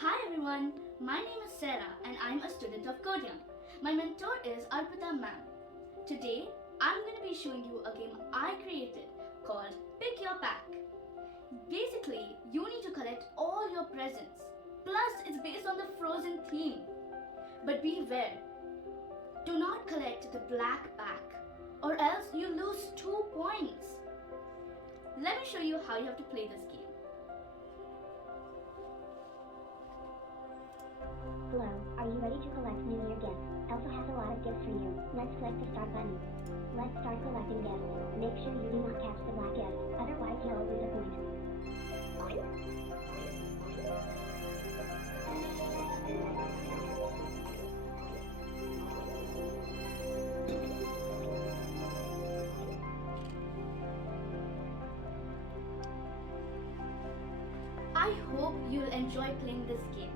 Hi everyone, my name is Serah and I'm a student of Codeyoung. My mentor is Arpita ma'am. Today, I'm going to be showing you a game I created called Pick Your Pack. Basically, you need to collect all your presents. Plus, it's based on the Frozen theme. But beware, do not collect the black pack or else you lose 2 points. Let me show you how you have to play this game. Hello, are you ready to collect New Year gifts? Elsa has a lot of gifts for you. Let's click the start button. Let's start collecting gifts. Make sure you do not catch the black gift, otherwise you'll lose a point. I hope you'll enjoy playing this game.